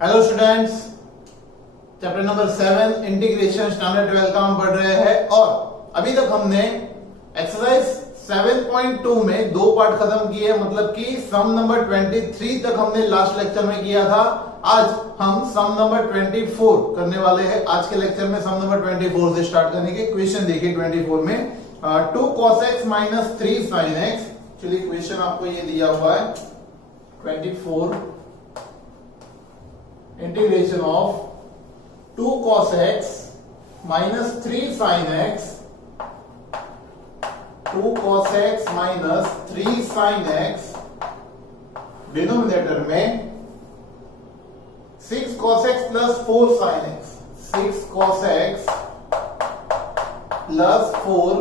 Hello students, chapter number 7 integration standard 12 का हम पढ़ रहे हैं और अभी तक हमने एक्सरसाइज 7.2 में दो पार्ट खत्म किए, मतलब कि सम नंबर 23 तक हमने लास्ट लेक्चर में किया था। आज हम सम नंबर 24 करने वाले हैं। आज के लेक्चर में सम नंबर 24 से स्टार्ट करने के। क्वेश्चन देखिए 24 में 2 cos x minus 3 sin x। चलिए क्वेश्चन आपको ये दिया हुआ है 24 integration of 2 cos x minus 3 sin x, 2 cos x minus 3 sin x, denominator में 6 cos x plus 4 sin x, 6 cos x plus 4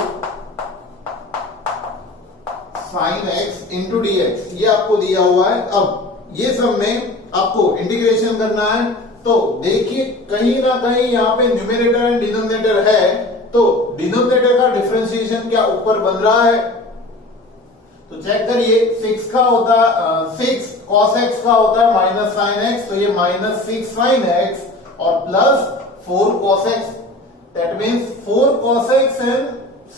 sin x into dx, ये आपको दिया हुआ है। अब ये सब में आपको इंटीग्रेशन करना है, तो देखिए कहीं ना कहीं यहाँ पे न्यूमेरेटर एंड डिनोमिनेटर है, तो डिनोमिनेटर का डिफरेंशिएशन क्या ऊपर बन रहा है, तो चेक करिए। 6 का होता 6 cos x का होता है माइनस साइन x, तो ये माइनस 6 sin x और plus 4 cos x, that means 4 cos x and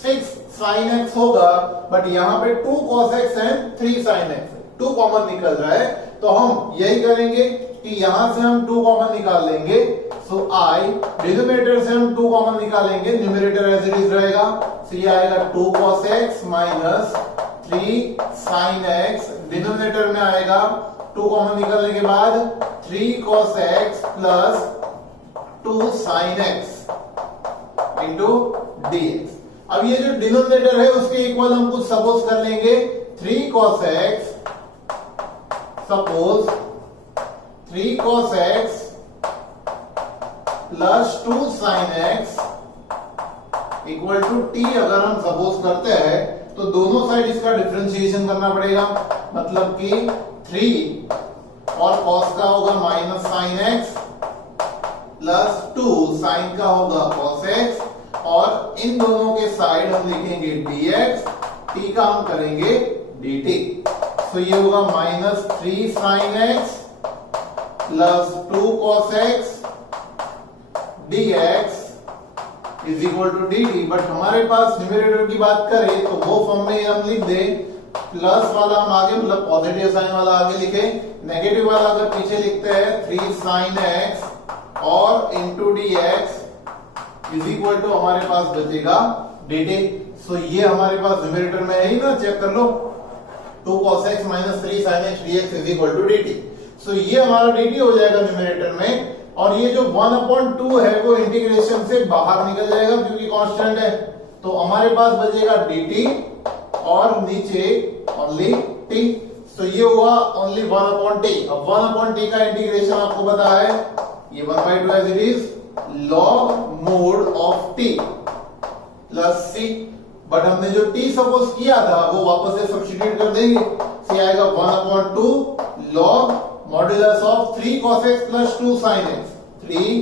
6 sin x होगा, बट यहाँ पे 2 cos x and 3 sin x, 2 common निकल रहा है, तो हम यही करेंगे कि यहां से हम 2 कॉमन निकाल लेंगे। सो आई डिनोमिनेटर से हम 2 कॉमन निकालेंगे, न्यूमरेटर एज इट इज रहेगा। सो ये आएगा 2 cos x minus 3 sin x, denominator में आएगा 2 कॉमन निकालने के बाद 3 cos x plus 2 sin x into dx। अब ये जो डिनोमिनेटर है उसके इक्वल हम कुछ सपोज कर लेंगे, 3 cos x, suppose 3 cos x plus 2 sin x equal to t अगर हम सपोज करते हैं, तो दोनों साइड इसका डिफरेंशिएशन करना पड़ेगा, मतलब कि 3 और cos का होगा minus sin x plus 2 sin का होगा cos x, और इन दोनों के साइड हम लिखेंगे dx, t का हम करेंगे dt। तो ये होगा minus 3 sin x plus 2 cos x dx is equal to dt। But हमारे पास न्यूमरेटर की बात करें तो वो फॉर्म में हम लिख दे, प्लस वाला हम आगे मतलब पॉजिटिव साइन वाला आगे लिखे, नेगेटिव वाला अगर पीछे लिखते हैं 3 sin x और into dx is equal to हमारे पास बचेगा dt। सो ये हमारे पास न्यूमरेटर में है ही ना, चेक कर लो, 2 cos x minus 3 sin x dx is equal to dt। सो ये हमारा dt हो जाएगा न्यूमरेटर में, और ये जो 1/2 है वो इंटीग्रेशन से बाहर निकल जाएगा क्योंकि कांस्टेंट है, तो हमारे पास बचेगा dt और नीचे ओनली t। सो ये हुआ ओनली 1/t। अब 1/t का इंटीग्रेशन आपको पता है, ये 1/2 as it is log mod of t plus c, but हमने जो t सपोज किया था वो वापस से सब्स्टिट्यूट कर देंगे। c आएगा 1/2 log modulus of 3 cos x plus 2 sin x, 3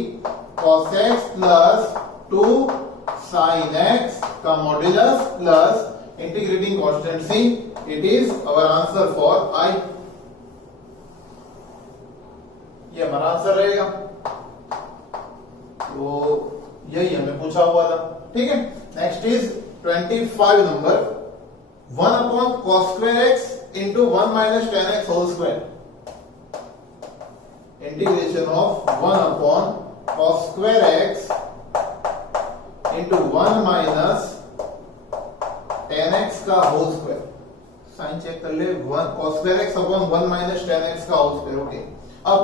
cos x plus 2 sin x का modulus plus integrating constant c। It is our answer for i। ये हमारा आंसर रहेगा, तो यही हमें पूछा हुआ था। ठीक है, next is 25 number 1/cos square x into 1 minus tan x whole square। Integration of 1/cos square x into 1 minus tan x का होल स्क्वायर। साइन चेक कर ले, 1 cos square x upon 1 minus tan x का whole square. Okay, अब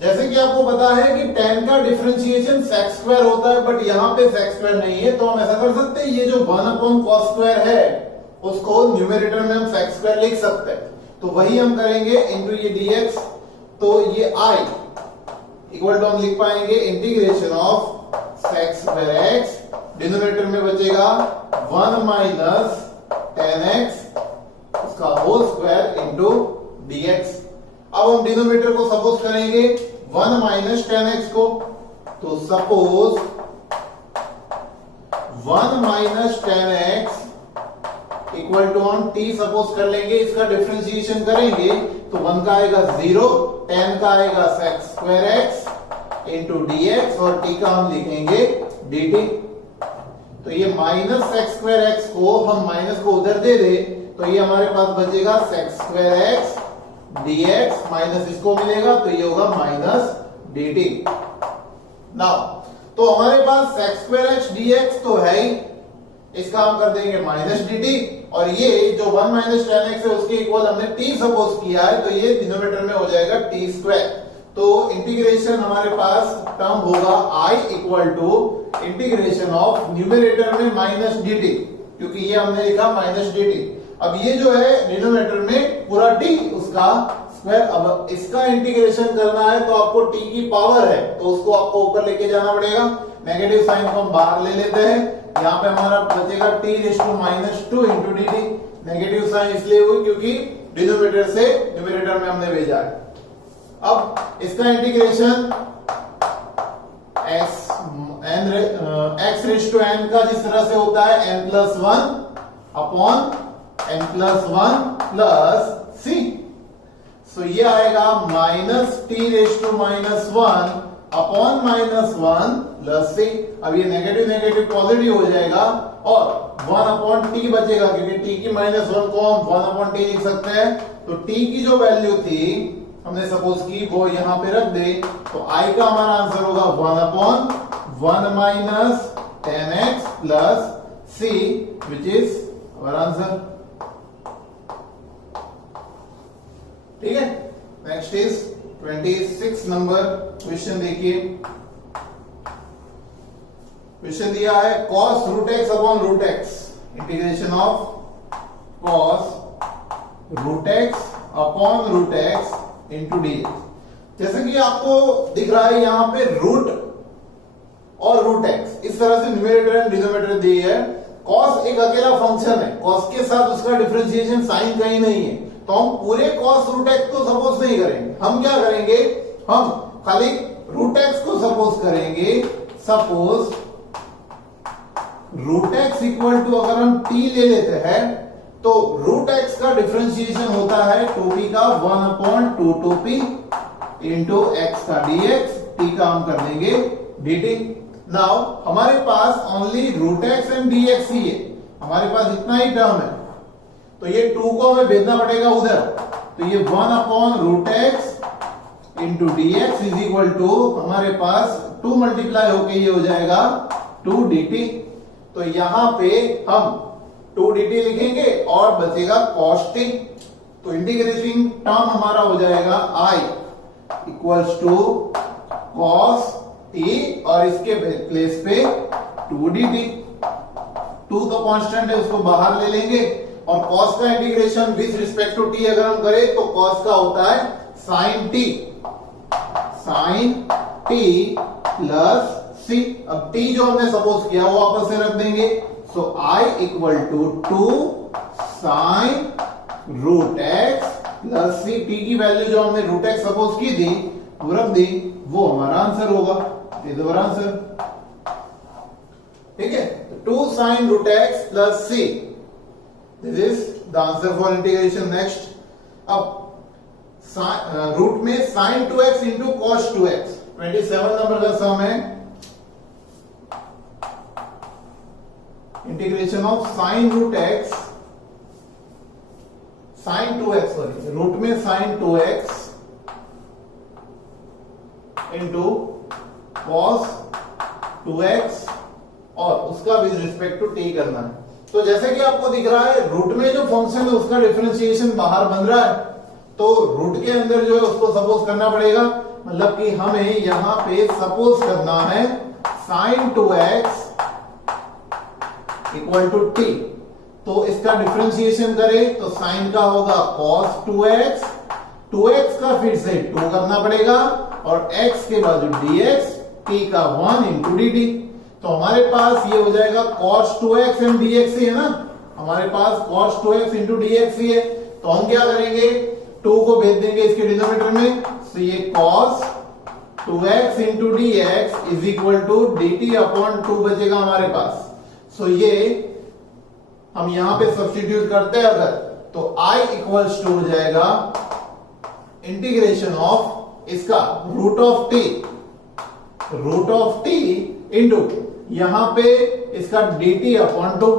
जैसे कि आपको पता है कि tan का डिफरेंशिएशन sec स्क्वायर होता है, बट यहाँ पे sec स्क्वायर नहीं है, तो हम ऐसा कर सकते हैं, ये जो 1/cos स्क्वायर है उसको न्यूमरेटर में हम sec स्क्वायर लिख सकते हैं, तो वही हम करेंगे इनटू ये dx। तो ये i इक्वल टू हम लिख पाएंगे integration of sec square x, denominator में बचेगा 1 माइनस tan x उसका होल स्क्वायर इनटू dx। अब हम डिनोमिनेटर को सपोज करेंगे 1 माइनस tan x को, तो suppose 1 minus tan x equal to हम t सपोज कर लेंगे, इसका डिफरेंशिएशन करेंगे तो 1 का आएगा 0 tan का आएगा sec square x into dx और t का हम लिखेंगे dt। तो ये माइनस सेक्स स्क्वायर एक्स को हम माइनस को उधर दे दे तो ये हमारे पास बचेगा sex square x dx minus इसको मिलेगा तो ये होगा माइनस dt। नाउ तो हमारे पास सेक्स स्क्वायर एक्स dx तो है ही, इसका हम कर देंगे माइनस dt और ये जो 1 माइनस tan x है उसके इक्वल हमने t सपोज किया है तो ये डिनोमिनेटर में हो जाएगा t स्क्वायर। तो इंटीग्रेशन हमारे पास टर्म होगा I equal to integration of numerator में माइनस dt, क्योंकि ये हमने लिखा माइनस dt। अब ये जो है डिनोमिनेटर में पूरा t उसका स्क्वायर। अब इसका इंटीग्रेशन करना है तो आपको t की पावर है तो उसको आपको ऊपर लेके जाना पड़ेगा। नेगेटिव साइन को हम बाहर ले लेते हैं, यहाँ पे हमारा बचेगा t raise to minus 2 into dt। Negative sign इसलिए हुई क्योंकि डिनोमिनेटर से न्यूमरेटर में हमने भेजा है। अब इसका integration x raise to n का जिस तरह से होता है n plus 1 upon n plus 1 plus c, so ये आएगा minus t raise to minus 1 upon minus 1 plus c। अब ये नेगेटिव नेगेटिव पॉजिटिव हो जाएगा और 1 अपॉन t बचेगा क्योंकि t की माइनस 1 को हम 1 अपॉन t लिख सकते हैं। तो t की जो वैल्यू थी हमने सपोज की वो यहां पे रख दे तो I का हमारा आंसर होगा 1 upon 1 minus 10x plus c which is our answer. ठीक है, नेक्स्ट इज 26 नंबर क्वेश्चन। देखिए क्वेश्चन दिया है cos root x upon root x, integration of cos root x upon root x into dx। जैसे कि आपको दिख रहा है यहां पे रूट और रूट एक्स इस तरह से न्यूमरेटर एंड डिनोमिनेटर दी है। cos एक अकेला फंक्शन है, cos के साथ उसका डिफरेंशिएशन साइन कहीं नहीं है तो हम पूरे cos रूट एक्स को सपोज नहीं करेंगे। हम क्या करेंगे, हम खाली रूट एक्स को सपोज करेंगे। Suppose root x equal to अगर हम t ले लेते हैं तो रूट एक्स का डिफरेंशिएशन होता है 2p का 1 अपॉन 2p इंटू एक्स का dx, t का हम कर देंगे dt। नाउ हमारे पास only root x and dx ही है, हमारे पास इतना ही टर्म है तो ये 2 को हमें भेजना पड़ेगा उधर। तो ये 1 upon root x into dx is equal to हमारे पास 2 मल्टीप्लाई होके ये हो जाएगा 2 dt। तो यहां पे हम 2 dt लिखेंगे और बचेगा cos t। तो इंटीग्रेटिंग टर्म हमारा हो जाएगा I equals to cos t और इसके प्लेस पे 2 dt। 2 तो कांस्टेंट है उसको बाहर ले लेंगे और cos का integration with respect to t अगर हम करें तो cos का होता है sin t प्लस c। अब t जो हमने सपोज किया वो वापस से रख देंगे। So I equal to 2 sine root x plus c। t की वैल्यू जो हमने रूट एक्स सपोज की थी वो रख दी, वो हमारा आंसर होगा। Is our answer. ठीक है, 2 sine root x plus c, this is the answer for integration. Next, अब रूट में sine 2x into cos 2x 27 number का सम है। Integration of sine root x sine 2x, sorry root में sine 2x into cos 2x और उसका with respect to t करना है। तो जैसे कि आपको दिख रहा है रूट में जो फंक्शन है उसका डिफरेंशिएशन बाहर बन रहा है तो रूट के अंदर जो है उसको सपोज करना पड़ेगा। मतलब कि हमें यहां पे सपोज करना है sign 2x equal to t। तो इसका डिफरेंशिएशन करें तो साइन का होगा cos 2x, 2x का फिर से 2 करना पड़ेगा और x के बाजू dx, t का 1 इंटू dt। तो हमारे पास ये हो जाएगा cos 2x एंड dx ही है ना, हमारे पास cos 2x इंटू dx ही है। तो हम क्या करेंगे, 2 को भेज देंगे इसके डिनोमिनेटर में। तो ये cos 2x into dx is equal to dt upon 2 बचेगा हमारे पास। सो ये हम यहां पे सब्स्टिट्यूट करते हैं अगर तो I इक्वल्स टू हो जाएगा इंटीग्रेशन ऑफ इसका रूट ऑफ टी इंटू यहां पे इसका dt अपॉन 2।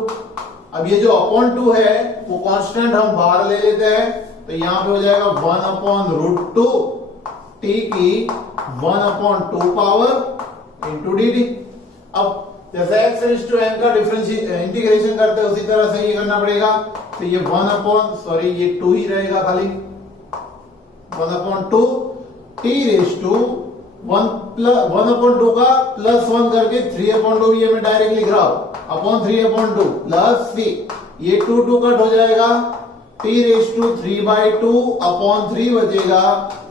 अब ये जो अपॉन 2 है वो कांस्टेंट हम बाहर ले लेते हैं, तो यहां पे हो जाएगा 1 अपॉन रूट 2 टी की 1 अपॉन 2 पावर इंटू dt। अब जैसे x रेज़ टू n का इंटीग्रेशन करते हैं उसी तरह से ये करना पड़ेगा, तो ये 1 अपॉन सॉरी ये 2 ही रहेगा खाली 1 upon 2 t raise to 1 upon 2 का प्लस 1 करके 3 अपॉन 2 ये मैं डायरेक्ट लिख रहा हूं अपॉन 3 अपॉन 2 प्लस c, ये 2 कट हो जाएगा, टी रेज़ टू 3/2 अपॉन 3 बचेगा।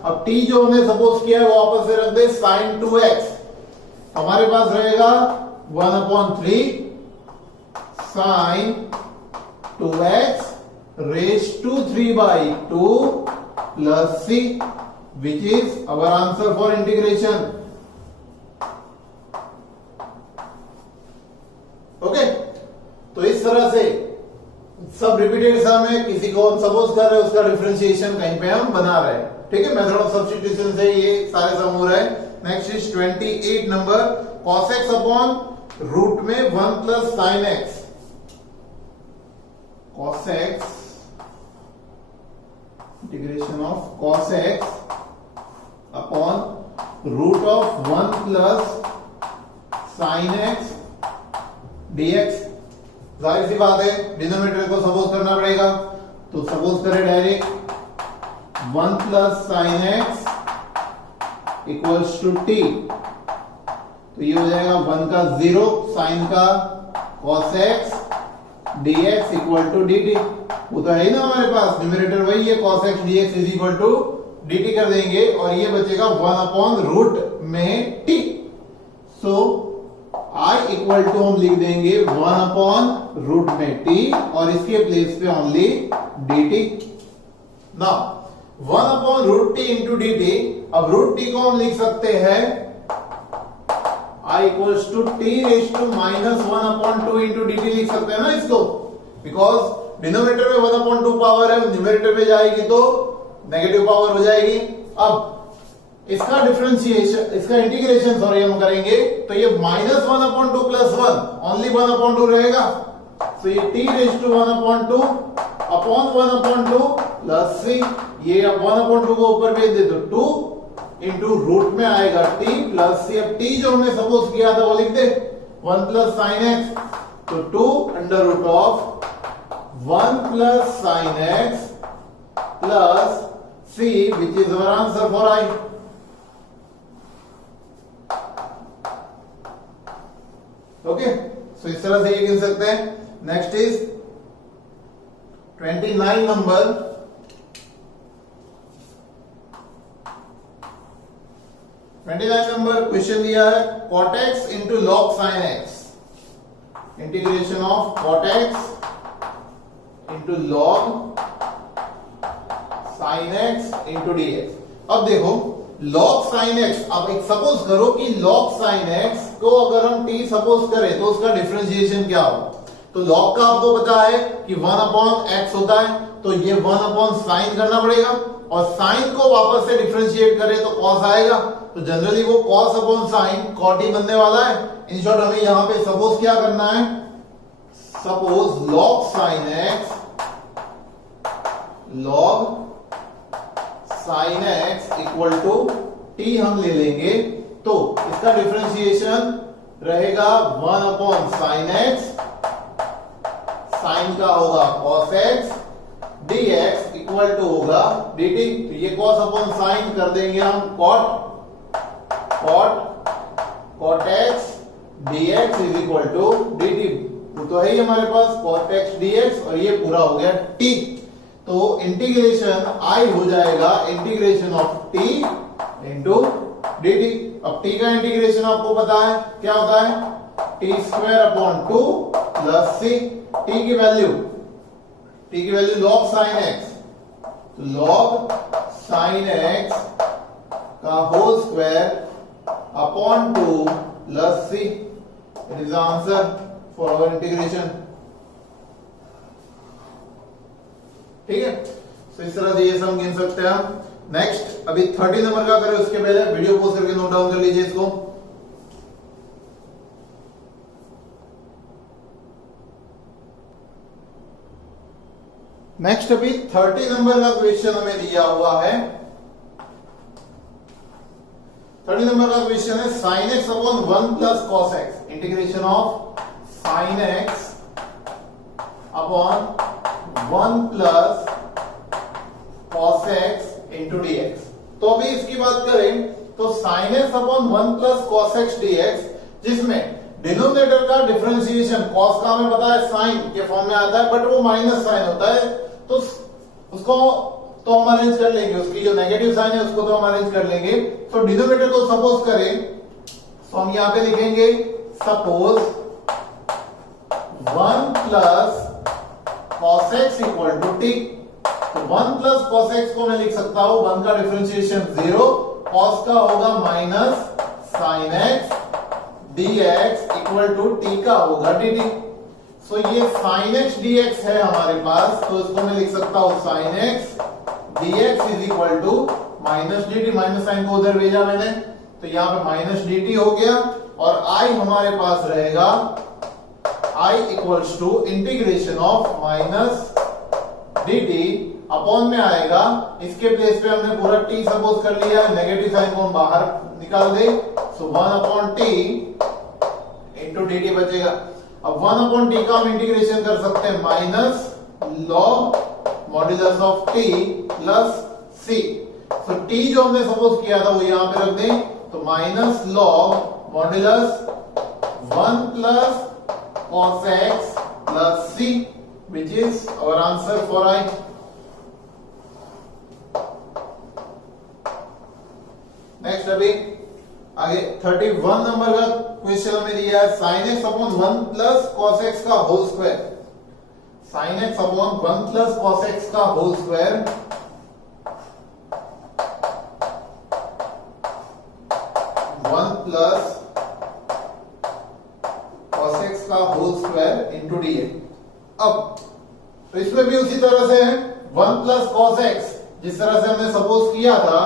अब t जो हमने सपोज किया है वो वापस से रख दे sin 2x, हमारे पास रहेगा 1 upon 3 sin 2x raise to 3/2 plus c, which is our answer for integration. Okay, तो इस तरह से सब रिपीटेड सम है, किसी को हम सपोज कर रहे हैं उसका डिफरेंशिएशन कहीं पे हम बना रहे हैं, ठीक है। मेथड ऑफ सब्स्टिट्यूशन से ये सारे सम हो रहे हैं। Next is 28 number, cos x upon root में 1 plus sin x, cos x integration of cos x upon root of 1 plus sin x dx। जाहिर सी बात है डिनोमिनेटर को सपोज करना पड़ेगा, तो सपोज करें direct 1 plus sin x equals to t, तो ये हो जाएगा 1 का 0 sin का cos x dx equal to dt। वो तो है ही ना हमारे पास, न्यूमरेटर वही है, cos x dx is equal to dt कर देंगे और ये बचेगा 1 अपॉन रूट में t। So I equal to हम लिख देंगे 1 अपॉन रूट में t और इसके प्लेस पे only dt। Now 1 upon root t into dt, अब रूट t को हम लिख सकते हैं I equals to t raise to minus 1 upon 2 into dt लिख सकते हैं ना इसको, बिकॉज डिनोमिनेटर में 1 अपॉन 2 पावर है, न्यूमरेटर में जाएगी तो नेगेटिव पावर हो जाएगी। अब इसका डिफरेंशिएशन, इसका इंटीग्रेशन सॉरी हम करेंगे तो ये minus 1 upon 2 plus 1 only 1 upon 2 रहेगा, तो ये t raise to 1 upon 2 upon 1 upon 2 plus 3, ये अब 1 अपॉन 2 को ऊपर भेज दे तो 2 इंटू रूट में आएगा t प्लस c। अब t जो हमने सपोज किया था वो लिख दे 1 प्लस sin x, तो 2 under root of 1 plus sin x plus c, which is our answer for i। Okay, so इस तरह से ये गिन सकते हैं। नेक्स्ट इज 29 नंबर, क्वेश्चन दिया है cot x into log sin x, integration of cot x into log sin x into dx। अब देखो log sin x, अब एक सपोज करो कि log sin x को अगर हम t सपोज करें तो उसका डिफरेंशिएशन क्या होगा, तो log का आपको पता है कि 1 अपॉन x होता है, तो ये 1 अपॉन sin करना पड़ेगा और sin को वापस से डिफरेंशिएट करें तो cos आएगा, तो जनरली वो cos अपॉन sin cot ही बनने वाला है। इन शॉर्ट हमें यहां पे सपोज क्या करना है, suppose log sin x equal to t हम ले लेंगे, तो इसका डिफरेंशिएशन रहेगा 1 अपॉन sin x, sin का होगा cos x dx equal to होगा dt, तो ये cos अपॉन sin कर देंगे हम cot x dx is equal to dt, वो तो है ही हमारे पास cot x dx और ये पूरा हो गया t, तो इंटीग्रेशन I हो जाएगा integration of t into dt। अब t का इंटीग्रेशन आपको पता है क्या होता है, t square upon 2 plus c, t की वैल्यू log sin x, तो log sin x का whole square upon 2 plus c, it is the answer for our integration. ठीक है, तो इस तरह से ये सम गिन सकते हैं हम। नेक्स्ट अभी 30 नंबर का करें, उसके पहले वीडियो पॉज करके नोट डाउन कर लीजिए इसको। नेक्स्ट अभी 30 नंबर का क्वेश्चन हमें दिया हुआ है। 30 नंबर का क्वेश्चन है sin x upon 1 plus cos x, integration of sin x upon 1 plus cos x into dx। तो अभी इसकी बात करें तो sin x upon 1 plus cos x dx, जिसमें डिनोमिनेटर का डिफरेंशिएशन cos का हमें पता है sin के फॉर्म में आता है, बट वो माइनस साइन होता है, तो उसको तो हम अरेंज कर लेंगे, उसकी जो नेगेटिव साइन है उसको तो हम अरेंज कर लेंगे। तो डिनोमिनेटर को सपोज करें तो हम यहां पे लिखेंगे suppose 1 plus cos x equal to t। तो 1 प्लस cos x को मैं लिख सकता हूं 1 का डिफरेंशिएशन 0, cos का होगा minus sin x dx equal to t का होगा dt। सो ये sin x dx है हमारे पास, तो इसको मैं लिख सकता हूं sin x dx is equal to minus dt, minus sine को उधर भेजा मैंने, तो यहां पे माइनस dt हो गया, और I हमारे पास रहेगा I equals to integration of minus dt upon में आएगा, इसके प्लेस पे हमने पूरा t सपोज कर लिया है, नेगेटिव साइन को हम बाहर निकाल दे, सो 1 अपॉन t इंटू dt बचेगा। अब 1 अपॉन t का हम इंटीग्रेशन कर सकते हैं minus log modulus of t plus c। तो t जो हमने सपोज किया था वो यहां पे रख दें, तो minus log modulus 1 plus cos x plus c, which is our answer for I। Next अभी आगे 31 नंबर का क्वेश्चन हमें दिया है sin x upon 1 plus cos x का whole square. sin x upon 1 plus cos x का whole square 1 plus cos x का whole square into dx। अब तो इसमें भी उसी तरह से है 1 प्लस cos x, जिस तरह से हमने सपोज किया था,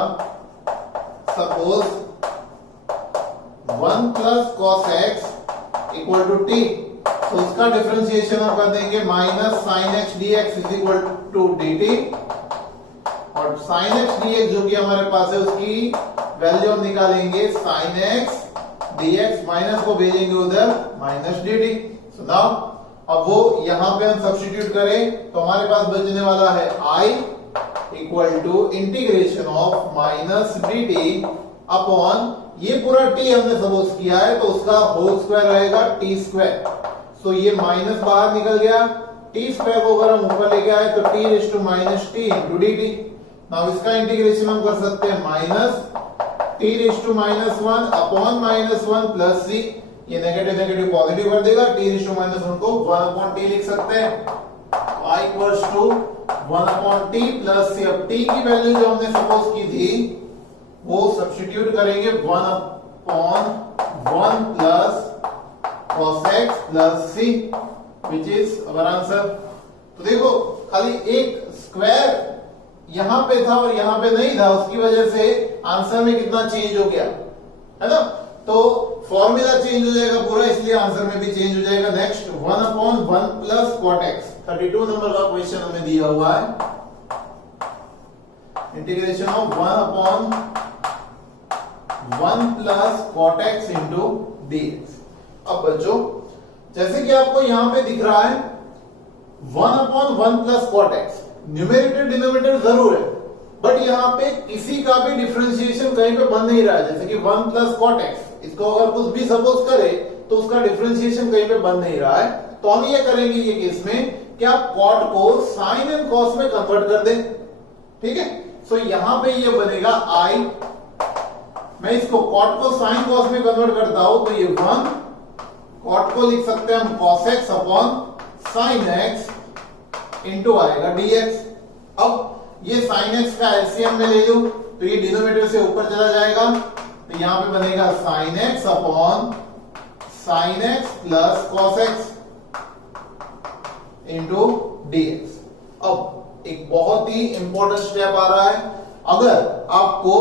suppose 1 plus cos x equal to t, तो उसका डिफरेंशिएशन हम कर देंगे minus sin x dx is equal to dt, और sin x dx जो कि हमारे पास है उसकी वैल्यू हम निकालेंगे sin x dx, माइनस को भेजेंगे उधर माइनस dt। सो नाउ अब वो यहां पे हम सब्स्टिट्यूट करें तो हमारे पास बचने वाला है I equal to integration of minus dt upon ये पूरा t हमने सपोज किया है तो उसका होल स्क्वायर रहेगा t स्क्वायर। सो ये माइनस बाहर निकल गया, t स्क्वायर को अगर हम ऊपर लेके आए तो t raise to minus t into dt। Now इसका इंटीग्रेशन हम कर सकते हैं minus t raise to minus 1 upon minus 1 plus c, ये नेगेटिव नेगेटिव पॉजिटिव कर देगा, t रेज़ टू माइनस 1 को 1 अपॉन t लिख सकते हैं, I equals to 1 upon t plus c। अब t की वैल्यू जो हमने सपोज की थी वो सब्स्टिट्यूट करेंगे 1 upon 1 plus cos x plus c, which is our answer. तो देखो खाली एक स्क्वायर यहां पे था और यहां पे नहीं था, उसकी वजह से आंसर में कितना चेंज हो गया है ना, तो फॉर्मूला चेंज हो जाएगा पूरा, इसलिए आंसर में भी चेंज हो जाएगा। Next 1 upon 1 plus cot x, 32 number का क्वेश्चन हमें दिया हुआ है, integration of 1 upon 1 plus cot x into dx। अब बच्चों जैसे कि आपको यहां पे दिख रहा है 1 upon 1 plus cot x, numerator denominator जरूर है, बट यहां पे किसी का भी डिफरेंशिएशन कहीं पे बन नहीं रहा है, जैसे कि 1 प्लस cot x, इसको अगर कुछ भी सपोज करें तो उसका डिफरेंशिएशन कहीं पे बन नहीं रहा है, तो हम ये करेंगे ये केस में कि आप cot को sin एंड cos में कन्वर्ट कर दें, ठीक है। सो यहां पे ये बनेगा I, मैं इसको cot को sin cos में कन्वर्ट करता हूं तो ये 1, cot को लिख सकते हैं हम cos x upon sin x into आएगा dx। अब ये sin x का एलसीएम में ले लूं तो ये डिनोमिनेटर से ऊपर चला जाएगा, तो यहां पे बनेगा sin x upon sin x plus cos x into dx। अब एक बहुत ही इंपॉर्टेंट स्टेप आ रहा है, अगर आपको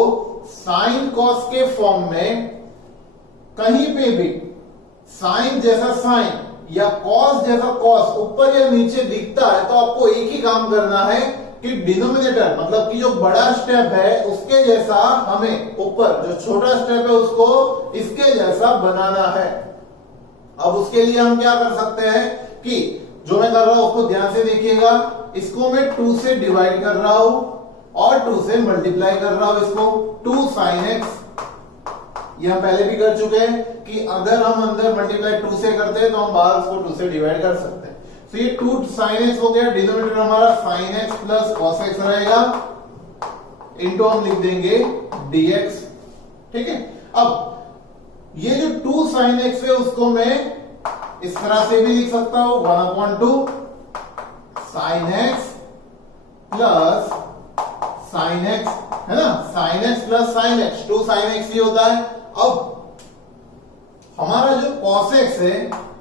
साइन कॉस के फॉर्म में कहीं पे भी साइन जैसा साइन या कॉस जैसा कॉस ऊपर या नीचे दिखता है तो आपको एक ही काम करना है कि डिनोमिनेटर मतलब कि जो बड़ा स्टेप है उसके जैसा हमें ऊपर जो छोटा स्टेप है उसको इसके जैसा बनाना है। अब उसके लिए हम क्या कर सकते हैं कि जो मैं कर रहा हूं उसको ध्यान से देखिएगा। इसको मैं 2 से डिवाइड कर रहा हूं और 2 से मल्टीप्लाई कर रहा हूं इसको 2 sin x। ये हम पहले भी कर चुके हैं कि अगर हम अंदर मल्टीप्लाई 2 से करते हैं तो हम बाहर उसको 2 से डिवाइड कर सकते हैं। तो ये 2 sin x हो गया, डिनोमिनेटर हमारा sin x plus cos x रहेगा, इनटू हम लिख देंगे dx। ठीक है, अब ये जो 2 sin x है उसको मैं इस तरह से भी लिख सकता हूं 1/2 sin x plus sin x, है ना, sin x plus sin x, 2 sin x ही होता है। अब हमारा जो cos x है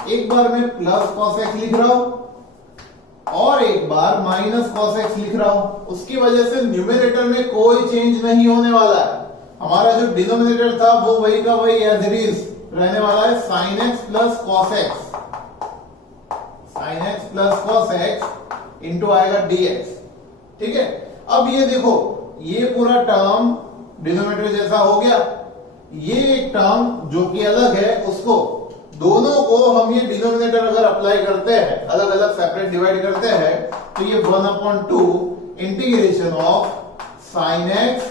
एक बार मैं प्लस cos x लिख रहा हूं और एक बार माइनस cos x लिख रहा हूं। उसकी वजह से न्यूमरेटर में कोई चेंज नहीं होने वाला है। हमारा जो डिनोमिनेटर था वो वही का वही एज इट इज रहने वाला है, sin x plus cos x, sin x plus cos x into आएगा dx। ठीक है, अब ये देखो ये पूरा टर्म डिनोमिनेटर जैसा हो गया, ये एक टर्म जो कि अलग है उसको दोनों को हम ये डिनोमिनेटर अगर अप्लाई करते हैं अलग अलग सेपरेट डिवाइड करते हैं तो ये 1/2 integration of sin x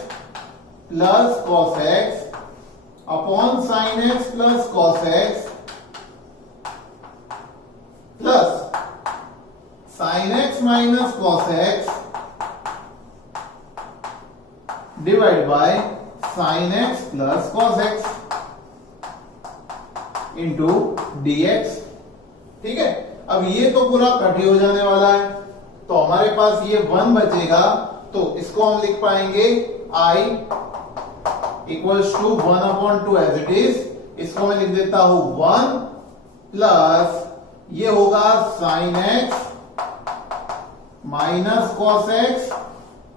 plus cos x upon sin x plus cos x plus sin x minus cos x divide by sin x plus cos x into dx। ठीक है, अब ये तो पूरा कट हो जाने वाला है तो हमारे पास ये 1 बचेगा, तो इसको हम लिख पाएंगे I equals to 1/2 as it is. इसको मैं लिख देता हूं 1 प्लस ये होगा sin x minus cos x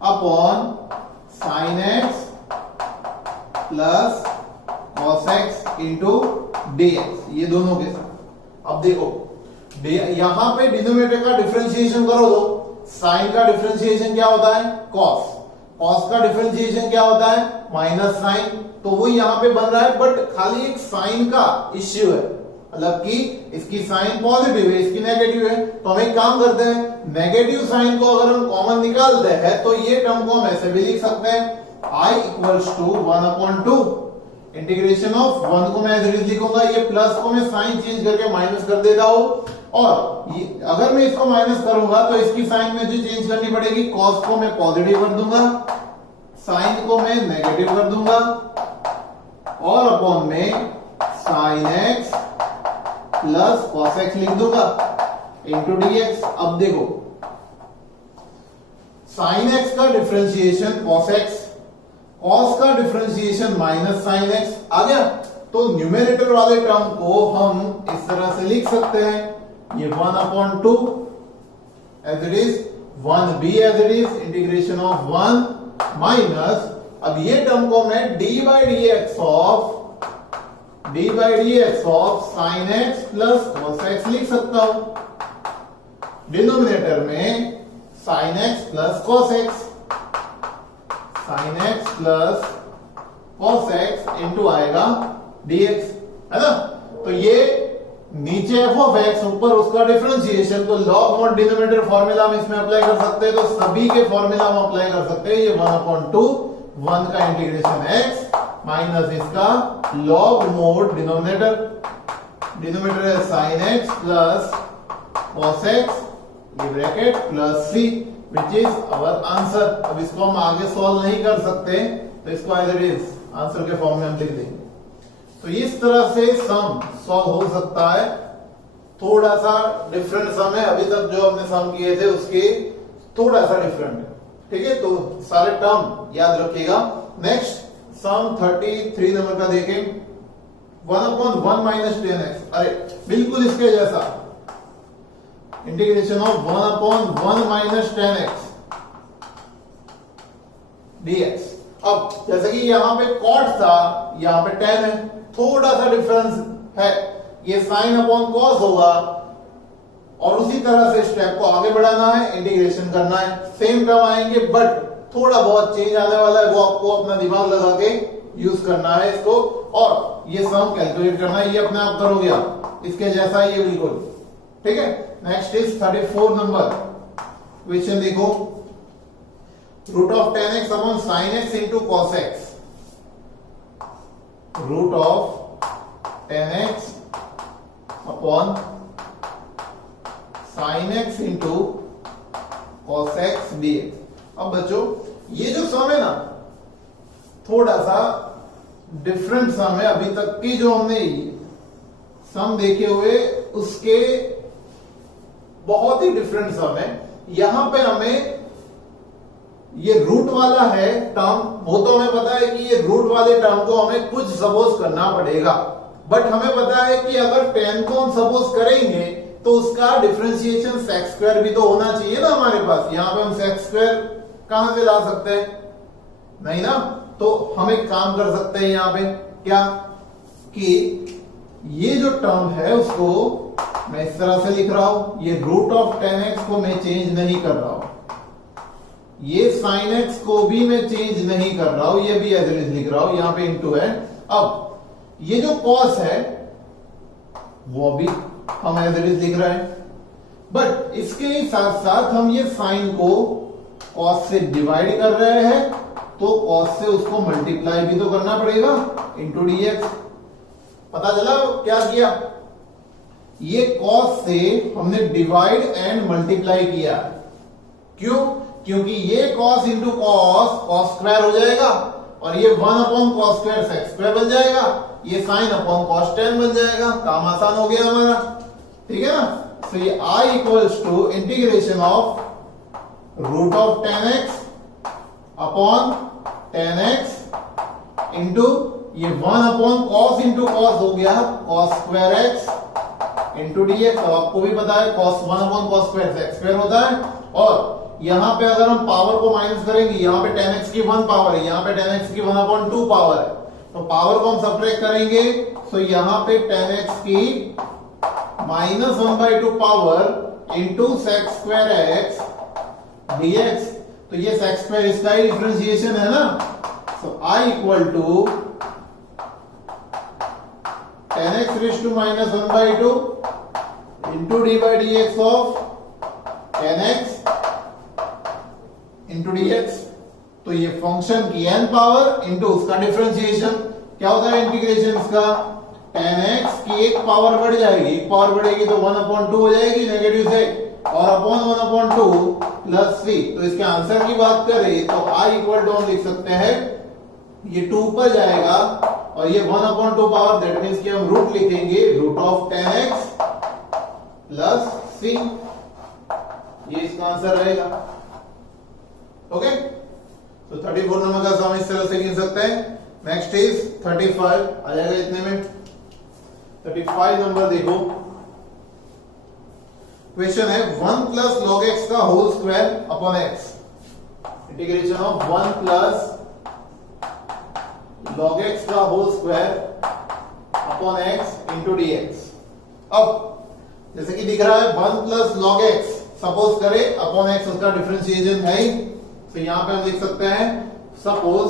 upon sin x plus cos x into dx, ये दोनों के साथ। अब देखो यहां पे डिनोमिनेटर का डिफरेंशिएशन करो तो साइन का डिफरेंशिएशन क्या होता है cos, cos का डिफरेंशिएशन क्या होता है माइनस साइन, तो वो यहां पे बन रहा है बट खाली एक साइन का इश्यू है, मतलब कि इसकी साइन पॉजिटिव है इसकी नेगेटिव है। तो हम एक काम करते हैं, नेगेटिव साइन को अगर हम कॉमन निकालते हैं तो ये टर्म को हम ऐसे भी लिख सकते हैं I equals to 1/2 integration of 1 को मैं एज इट इज लिखूंगा, ये प्लस को मैं साइन चेंज करके माइनस कर देता हूं और ये अगर मैं इसको माइनस करूंगा तो इसकी साइन में जो चेंज करनी पड़ेगी, cos को मैं पॉजिटिव कर दूंगा, साइन को मैं नेगेटिव कर दूंगा और अपॉन में sin x plus cos x लिख दूंगा इंटू dx। अब देखो sin x का डिफरेंशिएशन cos x, cos का डिफरेंशिएशन माइनस sin x आ गया, तो न्यूमेरेटर वाले टर्म को हम इस तरह से लिख सकते हैं, ये 1/2 as it is 1b as it is integration of 1 minus, अब ये टर्म को मैं d by dx of sin x plus cos x लिख सकता हूं, डिनोमिनेटर में sin x plus cos x, sin x plus cos x into आएगा dx, है ना। तो ये नीचे f ऑफ x ऊपर उसका डिफरेंशिएशन, तो लॉग मॉड डिनोमिनेटर फॉर्मूला हम इसमें अप्लाई कर सकते हैं, तो सभी के फॉर्मूला हम अप्लाई कर सकते हैं। ये 1/2 1 का इंटीग्रेशन x माइनस इसका लॉग मोड डिनोमिनेटर, डिनोमिनेटर है sin x plus cos x ये bracket plus c which is our answer. अब इसको हम आगे सॉल्व नहीं कर सकते तो इसको एज इट इज आंसर के फॉर्म में हम लिख देंगे। तो इस तरह से सम सॉल्व हो सकता है, थोड़ा सा डिफरेंट सम है, अभी तक जो हमने सम किए थे उसके थोड़ा सा डिफरेंट है। ठीक है, तो सारे टर्म याद रखिएगा। नेक्स्ट सम 33 नंबर का देखें, 1/1 माइनस 10x, अरे बिल्कुल इसके जैसा integration of 1/1 minus 10x dx। अब जैसे कि यहाँ पे cot था, यहाँ पे tan है, थोड़ा सा डिफरेंस है, ये sin अपॉन cos होगा और उसी तरह से स्टेप को आगे बढ़ाना है, इंटीग्रेशन करना है, सेम टर्म आएंगे बट थोड़ा बहुत चेंज आने वाला है, वो आपको अपना दिमाग लगा के यूज करना है इसको, और ये सम कैलकुलेट करना है, ये अपने आप करोगे आप, इसके जैसा ये बिल्कुल, ठीक है। नेक्स्ट इज 34 नंबर क्वेश्चन देखो, root of tan x upon sin x into cos x, root of tan x upon sin x into cos x dx। अब बच्चों ये जो सम है ना, थोड़ा सा डिफरेंट सम है, अभी तक की जो हमने सम देखे हुए उसके बहुत ही डिफरेंट सम है। यहां पे हमें ये रूट वाला है टर्म, वो तो हमें पता है कि ये रूट वाले टर्म को हमें कुछ सपोज करना पड़ेगा, बट हमें पता है कि अगर tan को हम सपोज करेंगे तो उसका डिफरेंशिएशन सेक्स स्क्वायर भी तो होना चाहिए ना हमारे पास। यहां पे हम सेक्स स्क्वायर कहां से ला सकते हैं, नहीं ना, तो हम एक काम कर सकते हैं यहां पे क्या, कि ये जो टर्म है उसको मैं इस तरह से लिख रहा हूं, ये रूट ऑफ tan x को मैं चेंज नहीं कर रहा हूं, ये sin x को भी मैं चेंज नहीं कर रहा हूं, ये भी एज इट इज लिख रहा हूं, यहां पे इनटू है। अब ये जो cos है वो भी हम एज इट इज लिख रहे हैं, बट इसके ही साथ साथ हम ये sin को cos से डिवाइड कर रहे हैं, तो cos से उसको मल्टीप्लाई भी तो करना पड़ेगा इंटू dx। पता चला क्या किया, ये cos से हमने डिवाइड एंड मल्टीप्लाई किया, क्यों, क्योंकि ये cos इंटू cos स्क्वायर हो जाएगा और ये 1 upon cos square sec square बन जाएगा, ये sin अपॉन cos tan बन जाएगा, काम आसान हो गया हमारा, ठीक है ना। तो ये I equals to integration of root of tan x upon tan x into ये 1 अपॉन cos इंटू cos हो गया cos square x into dx। अब आपको भी पता है cos 1 upon cos square sec square होता है, और यहां पे अगर हम पावर को माइनस करेंगे, यहां पे tan x की 1 पावर है, यहां पे tan x की 1 अपॉन 2 पावर है, तो पावर को हम सब्ट्रैक्ट करेंगे, तो यहां पे tan x की minus 1/2 power into sex square x dx। तो ये सेक्स स्क्वायर इसका ही डिफरेंशिएशन है ना, so I equal to tan x raise to minus 1/2 into d by dx of tan x into dx। तो ये फंक्शन की n power into उसका differentiation, क्या होता है इंटीग्रेशन इसका, tan x की एक पावर बढ़ जाएगी, एक पावर बढ़ेगी तो 1/2 हो जाएगी नेगेटिव से, और अपॉन 1/2 प्लस c। तो इसके आंसर की बात करें तो I इक्वल टू हम लिख सकते हैं, ये 2 ऊपर जाएगा और ये 1/2 पावर, दैट मींस कि हम रूट लिखेंगे root of tan x plus c, ये इसका आंसर रहेगा। ओके, तो 34 नंबर का सम इस तरह से गिन सकते हैं। नेक्स्ट इज 35 आ जाएगा इतने में। 35 नंबर देखो, क्वेश्चन है 1 प्लस log x का whole square upon x, integration of 1 plus log x का whole square upon x into dx। अब जैसे कि दिख रहा है 1 प्लस log x, सपोज करें अपॉन x उसका डिफरेंशिएशन है ही, तो यहां पे हम लिख सकते हैं suppose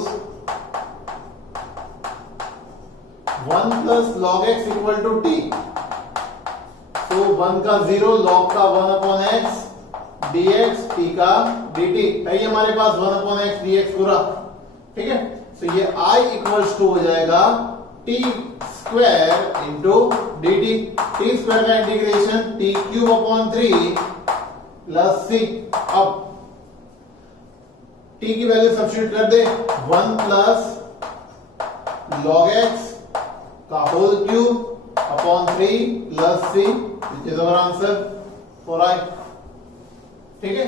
1 plus log x equal to t, तो 1 का 0, log का 1 अपॉन x dx, t का dt है ये हमारे पास 1 अपॉन x dx पूरा, ठीक है। तो ये I इक्वल्स टू हो जाएगा t square into dt, t square का integration t cube upon 3 plus c। अब t की वैल्यू सब्स्टिट्यूट कर दे, 1 प्लस log x का whole cube upon 3 plus c, which is our answer for I, ठीक है।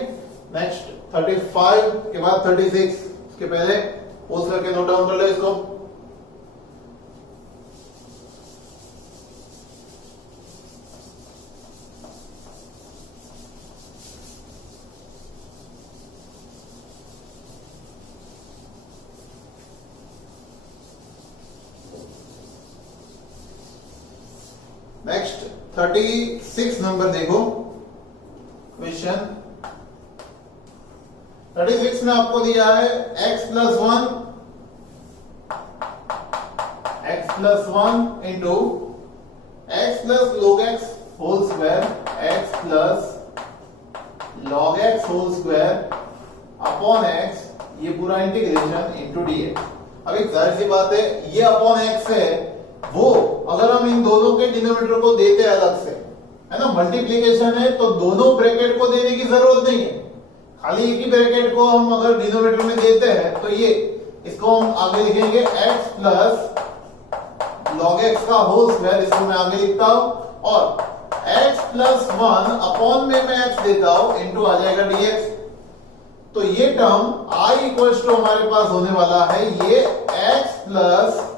नेक्स्ट 35 के बाद 36, उसके पहले पोस्ट करके नोट डाउन कर लो इसको। नेक्स्ट 36 नंबर देखो क्वेश्चन। 36 में आपको दिया है x plus 1 into x plus log x whole square x plus log x whole square upon x, ये पूरा इंटीग्रेशन इंटू dx। अब एक जाहिर सी बात है, ये अपॉन x है वो अगर हम इन दोनों के डिनोमिनेटर को देते अलग से, है ना, मल्टीप्लीकेशन है तो दोनों ब्रैकेट को देने की जरूरत नहीं है, खाली एक ही ब्रैकेट को हम अगर डिनोमिनेटर में देते हैं तो ये इसको हम आगे लिखेंगे x प्लस log x का होल स्क्वायर, इसको मैं आगे लिखता हूं, और x प्लस 1 अपॉन में मैं x देता हूं इंटू आ जाएगा dx। तो ये टर्म i इक्वल्स टू हमारे पास होने वाला है ये x प्लस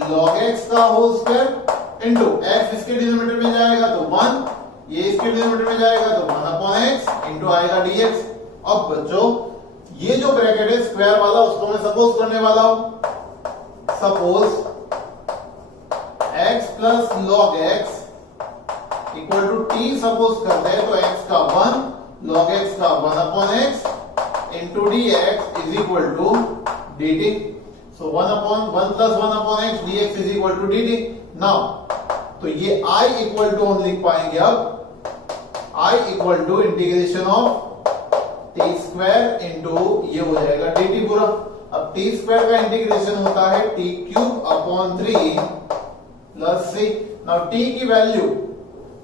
log x का होल स्क्वायर इंटू x इसके डिनोमिनेटर में जाएगा तो 1, ये इसके डिनोमिनेटर में जाएगा तो 1 अपॉन x इंटू आएगा dx। अब बच्चों ये जो ब्रैकेट है स्क्वायर वाला उसको मैं सपोज करने वाला हूं, suppose x plus log x equal to t suppose करते हैं तो x का 1 log x का 1 upon x into dx is equal to dt। So 1 plus 1 upon x dx is equal to dt। Now तो ये i इक्वल टू हम लिख पाएंगे, अब i equal to integration of t square into ये हो जाएगा dt पूरा। अब टी स्क्वायर का इंटीग्रेशन होता है टी क्यूब अपॉन 3 प्लस सी। नाउ टी की वैल्यू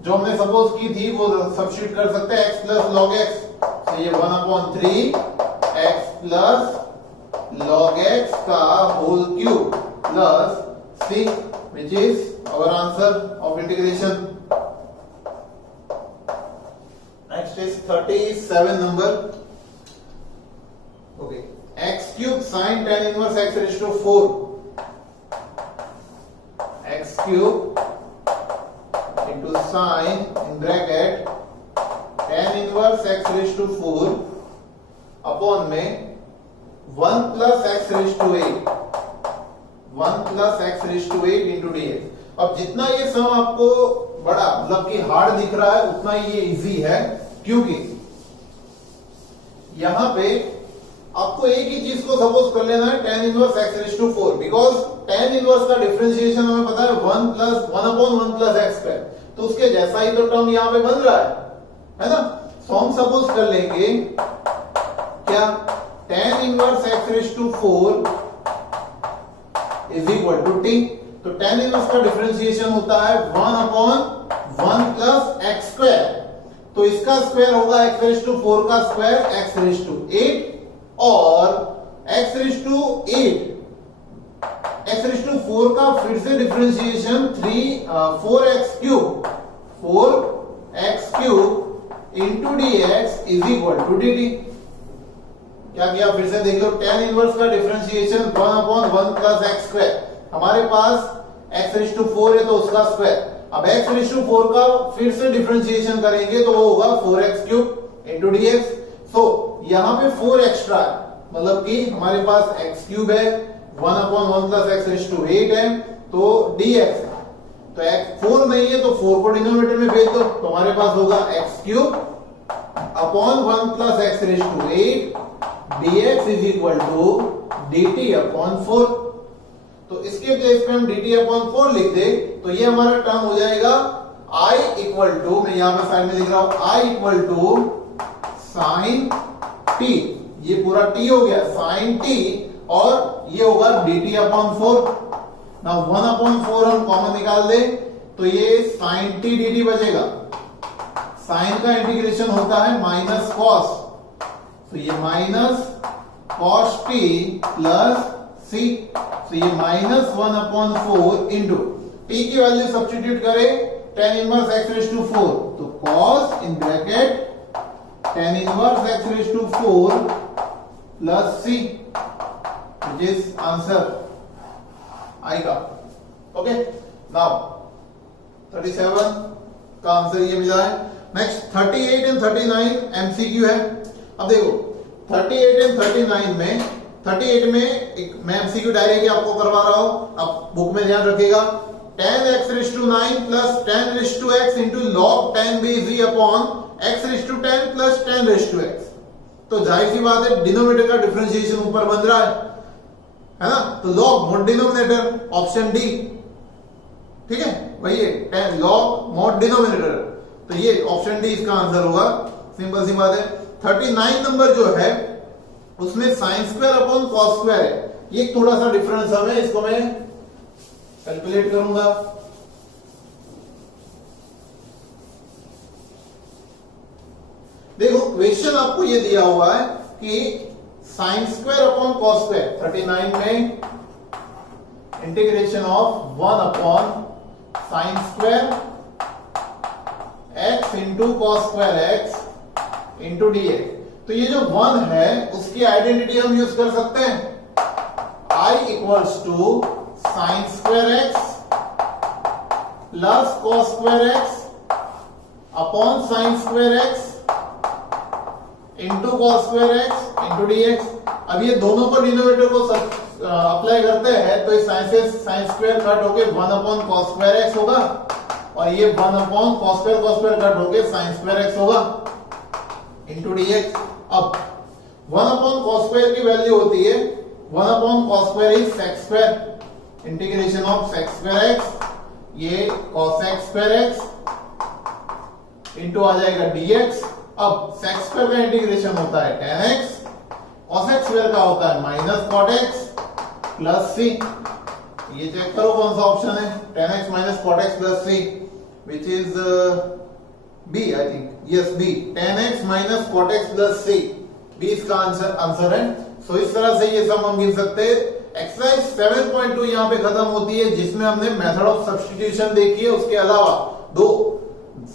जो हमने सपोज की थी वो सब्स्टिट्यूट कर सकते हैं x प्लस log x, तो ये 1 upon 3 x plus log x का whole cube plus c, which is our answer of integration. Next is 37 number. Okay, x cube sine tan inverse x raise to 4, x cube into sin in bracket tan inverse x raise to 4 upon में 1 plus x raise to 8, 1 plus x raise to 8 into dx। अब जितना ये सम आपको बड़ा मतलब कि hard दिख रहा है उतना ही ये इजी है, क्योंकि यहां पे आपको एक ही चीज को सपोज कर लेना है tan inverse x raise to 4, because tan inverse का डिफरेंशिएशन हमें पता है 1 अपॉन 1 प्लस x स्क्वायर, तो उसके जैसा ही तो टर्म यहां पे बन रहा है ना। सो हम सपोज कर लेंगे क्या, tan inverse x raise to 4 is equal to t। तो tan इनवर्स का डिफरेंशिएशन होता है 1 अपॉन 1 प्लस x स्क्वायर, तो इसका स्क्वायर होगा x रेज़ टू 4 का स्क्वायर x रेज़ टू 8, और x raise to 8 x raise to 4 का फिर से differentiation 4x cube into dx is equal to dt। क्या किया, फिर से देख लो, tan इनवर्स का differentiation 1 upon 1 plus x square, हमारे पास x रेज़ टू 4 है तो उसका स्क्वायर। अब x रेज़ टू 4 का फिर से डिफरेंशिएशन करेंगे तो वो होगा 4x क्यूब इंटू dx। सो यहां पे 4 एक्स्ट्रा है, मतलब कि हमारे पास x क्यूब है, 1 upon 1 plus x raise to 8 है, तो dx, तो x 4 नहीं है तो 4 को डिनोमिनेटर में भेज दो, तो हमारे पास होगा x cube upon 1 plus x raise to 8 dx is equal to dt upon 4। तो इसके प्लेस पे हम dt अपॉन 4 लिख दे तो ये हमारा टर्म हो जाएगा I इक्वल टू, मैं यहां पे साइड में लिख रहा हूं, I equal to sine t, ये पूरा t हो गया साइन t, और ये होगा dt अपॉन 4। ना 1 अपॉन 4 हम कॉमन निकाल दे तो ये साइन t dt बचेगा। साइन का इंटीग्रेशन होता है माइनस कॉस, तो ये minus cos t plus c, तो ये माइनस 1 अपॉन 4 इंटू t की वैल्यू सब्स्टिट्यूट करें tan inverse x raise to 4, तो cos in bracket tan inverse x raise to 4 plus c, which is answer I का। Okay, now 37 का answer ये मिला है। नेक्स्ट 38 एंड 39 एमसीक्यू है। अब देखो 38 एंड 39 में 38 में एक मैं एमसीक्यू डायरेक्टली आपको करवा रहा हूं, आप बुक में ध्यान रखिएगा। 10x⁹ plus 10x into log 10bv upon x⁻10 plus 10x। तो जाहिर सी बात है डिनोमिनेटर का डिफरेंशिएशन ऊपर बन रहा है ना, तो log mod denominator, option D, ठीक है, वही है 10 log mod डिनोमिनेटर, तो ये ऑप्शन डी इसका आंसर होगा। सिंपल सी बात है। 39 नंबर जो है उसमें sine square upon cos square है, ये थोड़ा सा डिफरेंस हमें, इसको मैं कैलकुलेट करूंगा। देखो क्वेश्चन आपको ये दिया हुआ है कि sine square upon cos square, 39 में integration of 1 upon sine square x into cos square x into dx। तो ये जो 1 है उसकी आइडेंटिटी हम यूज कर सकते हैं, I equals to sine square x plus cos square x upon sine square x into cos square x into dx। अब ये दोनों पर डिनोमिनेटर को अप्लाई करते हैं तो इस साइन स्क्वायर कट होके 1 अपॉन कॉस स्क्वायर x होगा और ये 1 अपॉन कॉस स्क्वायर कट होके साइन स्क्वायर x होगा इंटू dx। अब 1 अपॉन कॉस स्क्वायर की वैल्यू होती है 1 upon cos square is sec square, integration of sec square x, ये cos x square x into आ जाएगा dx। अब सेक स्क्वायर का इंटीग्रेशन होता है tan x, cos x square का होता है minus cot x plus c। ये चेक करो कौन सा ऑप्शन है, tan x minus cot x plus c, which is B, I think, yes B, tan x minus cot x plus c, B इसका answer है। सो इस तरह से ये सब हम गिन सकते हैं। एक्सरसाइज 7.2 यहाँ पे खत्म होती है जिसमें हमने मेथड ऑफ सब्स्टिट्यूशन देखी है, उसके अलावा दो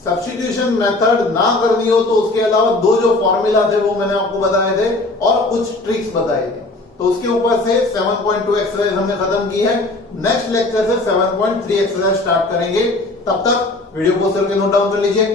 सब्स्टिट्यूशन मेथड ना करनी हो तो उसके अलावा दो जो फॉर्मूला थे वो मैंने आपको बताए थे और कुछ ट्रिक्स बताए थे, तो उसके ऊपर से 7.2 एक्सरसाइज हमने खत्म की है। नेक्स्ट लेक्चर से 7.3 एक्सरसाइज स्टार्ट करेंगे, तब तक वीडियो को सर के नोट डाउन कर लीजिए।